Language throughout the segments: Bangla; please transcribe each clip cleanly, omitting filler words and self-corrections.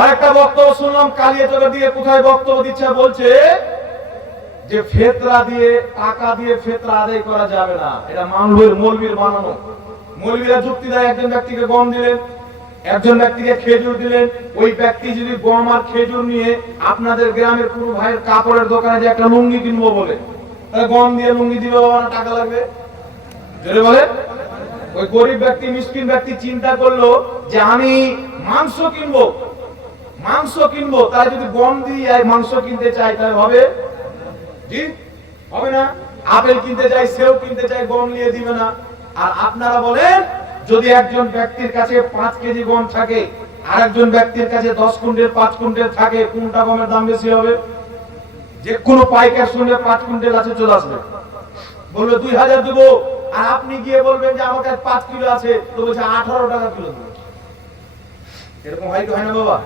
আরেকটা বক্তব্য শুনলাম কালিয়াচক দিয়ে, কোথায় বক্তব্য দিচ্ছে, বলছে যে ফেতরা দিয়ে, টাকা দিয়ে ফেতরা আদায় করা যাবে না, এটা মৌলবীর বানানো। মৌলবীরা যুক্তি দেয়, একজন ব্যক্তিকে গম দিলেন, একজন ব্যক্তিকে খেজুর দিলেন, ওই ব্যক্তি যদি গম আর খেজুর নিয়ে আপনাদের গ্রামের কোনো ভাইয়ের কাপড়ের দোকানে যে একটা লুঙ্গি কিনবো বলে, তাহলে গম দিয়ে লুঙ্গি দিবে, বাবা না টাকা লাগবে? জোরে বলে। ওই গরিব ব্যক্তি, মিসকিন ব্যক্তি চিন্তা করলো যে আমি মাংস কিনবো, তাই যদি গম দিয়ে মাংস কিনতে চাই তাহলে হবে? জি হবে না। আপেল কিনতে চাই, সেও কিনতে চাই, গম নিয়ে দিবে না। আর আপনারা বলেন, যদি একজন ব্যক্তির কাছে 5 কেজি গম থাকে আর একজন ব্যক্তির কাছে 10 কুইন্টাল 5 কুইন্টাল থাকে, কোনটা গমের দাম বেশি হবে? যে কোনো পাইকার শুনলে 5 কুইন্টাল আছে চলে আসবে, বলবে 2000 দেবো, আর আপনি গিয়ে বলবেন যে আমার কাছে 5 কিলো আছে, তো বলছে 18 টাকা কিলো দেবো। এরকম হয় কি হয় না বাবা?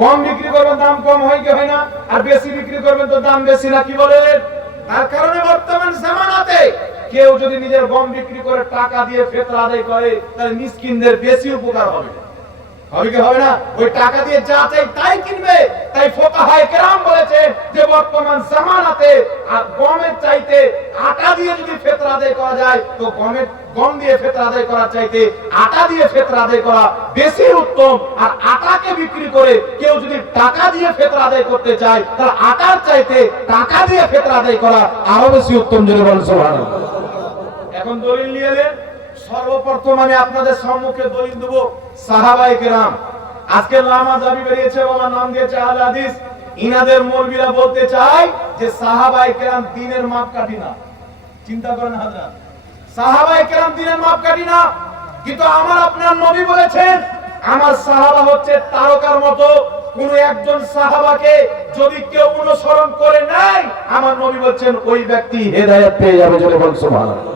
কম বিক্রি করবেন দাম কম হয় কি হয় না? আর বেশি বিক্রি করবেন তো দাম বেশি না, কি বলেন? তার কারণে বর্তমান জামানাতে কেউ যদি নিজের গম বিক্রি করে টাকা দিয়ে ফেতরা আদায় করে, তাহলে মিসকিনদের বেশি উপকার হবে। হবে কি হবে না? ওই টাকা দিয়ে যা চাই তাই কিনবে। তাই ফুকাহায়ে কেরাম বলেছেন যে বর্তমান জামানাতে গমের চাইতে আটা দিয়ে যদি ফেতরা আদায় করা যায়, তো গম দিয়ে ফেতরা আদায় করার চাইতে আটা দিয়ে ফেতরা আদায় করা বেশি উত্তম। আর আটাকে বিক্রি করে কেউ যদি টাকা দিয়ে ফেতরা আদায় করতে চায়, তাহলে আটার চাইতে টাকা দিয়ে ফেতরা আদায় করা আরো বেশি উত্তম। যদি বলেন সুবহানাল্লাহ। এখন দলিল নিয়ে এলেন। সর্বপ্রথম আমি আপনাদের সম্মুখে দলিল দেব সাহাবায়ে কেরাম। আজকে লামা জাবি বেরিয়েছে, ওনার নাম দিয়েছে আহলে হাদিস। ইনাদের মৌলবীরা বলতে চায় যে সাহাবায়ে কেরাম দ্বীনের মাপকাঠি না। চিন্তা করেন হাজরাত, সাহাবায়ে কেরাম দ্বীনের মাপকাঠি না, কিন্তু আমার আপনার নবী বলেছেন আমার সাহাবা হচ্ছে তারকার মতো। কোন একজন সাহাবাকে যদি কেউ অনুসরণ করে নেয়, আমার নবী বলছেন ওই ব্যক্তি হেদায়েত পেয়ে যাবে। জোরে বল সুবহানাল্লাহ।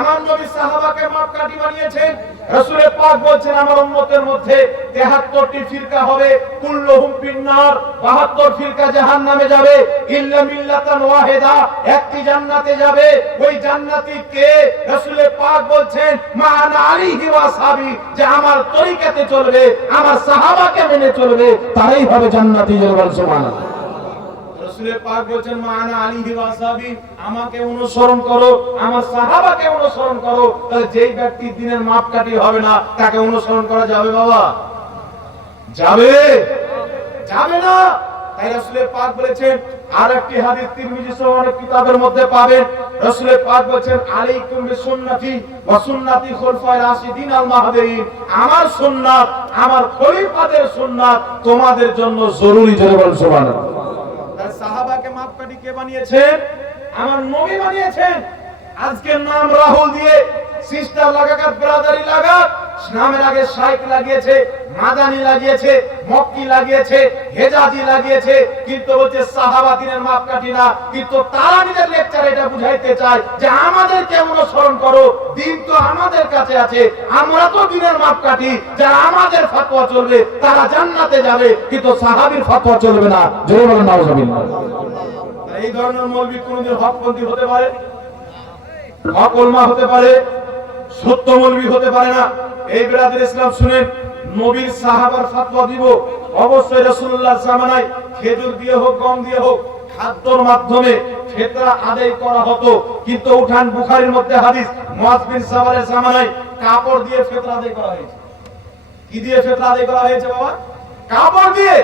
আমার নবী সাহাবাকে মাপকাঠি বানিয়েছেন। রাসূল পাক বলেন আমার উম্মতের মধ্যে 73টি ফিরকা হবে, কুল্লুহুম ফিন্নার, 72 ফিরকা জাহান্নামে যাবে, ইল্লা মিল্লাতান ওয়াহিদা, একটি জান্নাতে যাবে। ওই জান্নাতি কে? রাসূল পাক বলেন মা আনা আলাইহি ওয়া সাহাবী, যে আমার তরিকাতে চলবে, আমার সাহাবাকে মেনে চলবে, তারাই হবে জান্নাতি। জোরে বল সুবহানাল্লাহ। রাসূল পাক বলেন মা আনা আলাইহি ওয়া সাহাবী, আমাকে অনুসরণ করো, আমার সাহাবাকে অনুসরণ করো। তাহলে যেই ব্যক্তি দ্বীনের মাপকাঠি হবে না, তাকে অনুসরণ করা যাবে বাবা? যাবে? যাবে না। তাই রাসূল পাক বলেছেন, আর একটি হাদিস তিরমিজি সহ অনেক কিতাবের মধ্যে পাবেন, রাসূল পাক বলেছেন আলাইকুম বিসুন্নতি ওয়া সুন্নতি খুলফায়ে রাশিদিন আল মাহদিয়িন, আমার সুন্নাত, আমার খলিফাদের সুন্নাত তোমাদের জন্য জরুরি। জোরে বল সুবহানাল্লাহ। তাই সাহাবাকে মাপকাঠি কে বানিয়েছেন? আমার নবী বানিয়েছেন। আজকের নাম রাহুল দিয়ে সিস্টার লাগাকার ব্রাদারি লাগাক, নামের আগে শাইখ লাগিয়েছে, মাদানি লাগিয়েছে, মক্কি লাগিয়েছে, হেজাজি লাগিয়েছে, কিন্তু বলছে সাহাবা দ্বীনের মাপকাঠি না। কিন্তু তারা নিজের লেকচারে এটা বুঝাইতে চায় যে আমাদেরকে অনুসরণ করো, দ্বীন তো আমাদের কাছে আছে, আমরা তো দ্বীনের মাপকাঠি, যারা আমাদের ফতোয়া চলবে তারা জান্নাতে যাবে, কিন্তু সাহাবীর ফতোয়া চলবে না। জোরে বলেন নাউজুবিল্লাহ। এই ধরনের মৌলবি কোনদিন হকপন্থী হতে পারে? হক উলমা হতে পারে, সত্য মৌলবি হতে পারে না। এই বিরাদর ইসলাম শুনেন, নবীর সাহাবার ফতোয়া দিব। অবশ্যই রাসূলুল্লাহ জামানায় খেজুর দিয়ে হোক, গম দিয়ে হোক, খাদ্যর মাধ্যমে ফিতরা আদায় করা হতো। কিন্তু উঠান বুখারীর মধ্যে হাদিস, মুআয বিন সাওয়ারের জামানায় কাপড় দিয়ে ফিতরা আদায় করা হয়েছে। কি দিয়ে ফিতরা আদায় করা হয়েছে বাবা? কাপড় দিয়ে।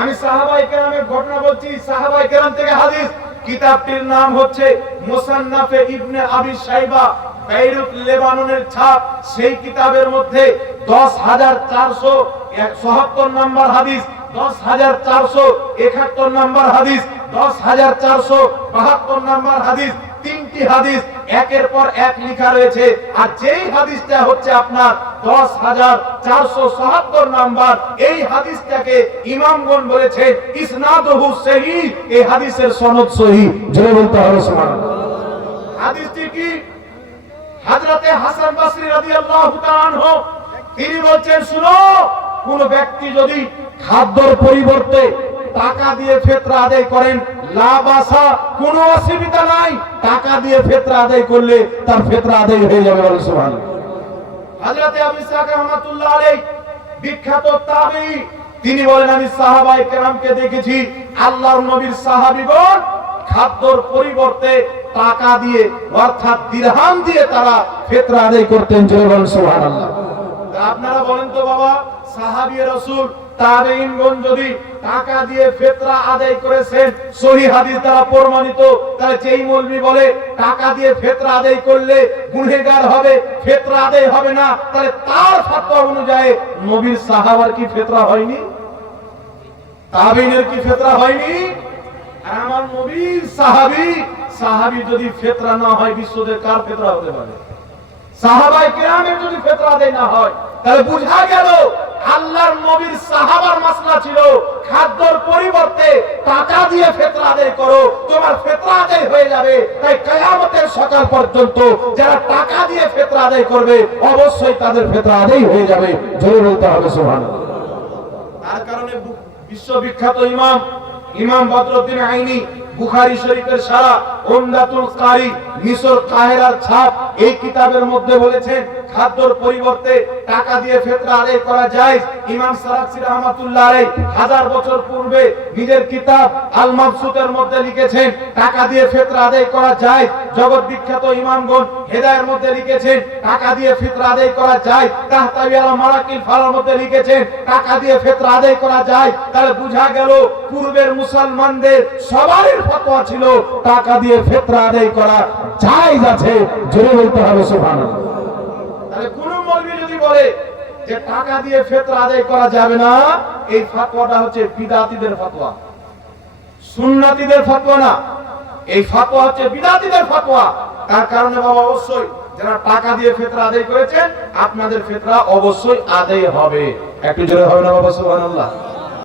আমি সাহাবায়ে কেরামের ঘটনা বলছি, সাহাবায়ে কেরাম থেকে হাদিস। কিতাবটির নাম হচ্ছে মুসান্নাফে ইবনে আবি শাইবা, বেইরুত লেবাননের ছাপ। সেই কিতাবের মধ্যে 10,477 নম্বর হাদিস, 10,471 নম্বর হাদিস, 10,472 নম্বর হাদিস, তিনটি হাদিস একের পর এক লেখা রয়েছে। আর যেই হাদিসটা হচ্ছে আপনার 10,477 নাম্বার, এই হাদিসটাকে ইমামগণ বলেছে ইসনাদুহু সহিহ, এই হাদিসের সনদ সহিহ। জোরে বলতে হবে সুবহানাল্লাহ। হাদিসটি কি? হযরতে হাসান বসরি রাদিয়াল্লাহু তাআলা আনহু তিনি বলেন, শুনো, কোন ব্যক্তি যদি খাদ্যর পরিবর্তে টাকা দিয়ে ফিতরা আদায় করেন, লা বাসা, কোনো অসুবিধা নাই, টাকা দিয়ে ফিতরা আদায় করলে তার ফিতরা আদায় হয়ে যাবে। বলে সুবহানাল্লাহ। হযরত আবু ইসহাক রাহমাতুল্লাহ আলাইহি বিখ্যাত তাবেঈ, তিনি বলেন আমি সাহাবায়ে কেরামকে দেখেছি আল্লাহর নবীর সাহাবীগণ খাদ্যর পরিবর্তে টাকা দিয়ে অর্থাৎ দিরহাম দিয়ে তারা ফিতরা আদায় করতেন। জোরে বলেন সুবহানাল্লাহ। আপনারা বলেন তো বাবা, সাহাবী রাসূল তাবেঈনগণ যদি টাকা দিয়ে ফিতরা আদায় করেছেন, সহিহ হাদিস দ্বারা প্রমাণিত, তাহলে যেই মৌলবি বলে টাকা দিয়ে ফিতরা আদায় করলে গুনাহগার হবে, ফিতরা আদায় হবে না, তাহলে তার ফতোয়া অনুযায়ী নবীর সাহাবার কি ফিতরা হয়নি? তাবেঈনের কি ফিতরা হয়নি? আর আমার নবীর সাহাবী যদি ফিতরা না হয়, বিশ্বতে কার ফিতরা হতে পারে? সাহাবায়ে কেরামের যদি ফিতরা আদায় না হয়, তাহলে বুঝা গেল আল্লাহর নবীর সাহাবার মাসলা ছিল খাদ্যর পরিবর্তে টাকা দিয়ে ফিতরা আদায় করো, তোমার ফিতরা আদায় হয়ে যাবে। তাই কিয়ামতের সকাল পর্যন্ত যারা টাকা দিয়ে ফিতরা আদায় করবে অবশ্যই তাদের ফিতরা আদায় হয়ে যাবে। জোরে বলতে হবে সুবহানাল্লাহ। তার কারণে বিশ্ববিখ্যাত ইমাম বদরুদ্দিন আইনি বুখারী শরীফের সারা উমদাতুল কারি মিশর কাহিরার ছাপ এই কিতাবের মধ্যে বলেছেন খাদ্যর পরিবর্তে টাকা দিয়ে ফিতরা আদায় করা যায়। ইমাম সারাকসি রাহমাতুল্লাহ আলাইহি 1000 বছর পূর্বে নিজের কিতাব আল মাবসুতের মধ্যে লিখেছেন টাকা দিয়ে ফিতরা আদায় করা যায়। জগৎ বিখ্যাত ইমামগণ হেদায়ের মধ্যে লিখেছেন টাকা দিয়ে ফিতরা আদায় করা যায়। তাহতাবি আলা মারাকিল ফারার মধ্যে লিখেছেন টাকা দিয়ে ফিতরা আদায় করা যায়। তাহলে বুঝা গেল পূর্বের মুসলমানদের সবারই ফতোয়া ছিল টাকা দিয়ে ফিতরা আদায় করা জায়েজ আছে। জোরে বলতে হবে সুবহানাল্লাহ। তাহলে কোন মৌলবি যদি বলে যে টাকা দিয়ে ফিতরা আদায় করা যাবে না, এই ফতোয়াটা হচ্ছে বিদআতীদের ফতোয়া, সুন্নাতীদের ফতোয়া না। এই ফতোয়া হচ্ছে বিদআতীদের ফতোয়া। তার কারণে বাবা অবশ্যই যারা টাকা দিয়ে ফিতরা আদায় করেছেন আপনাদের ফিতরা অবশ্যই আদায় হবে। একটু জোরে হবে না বাবা সুবহানাল্লাহ।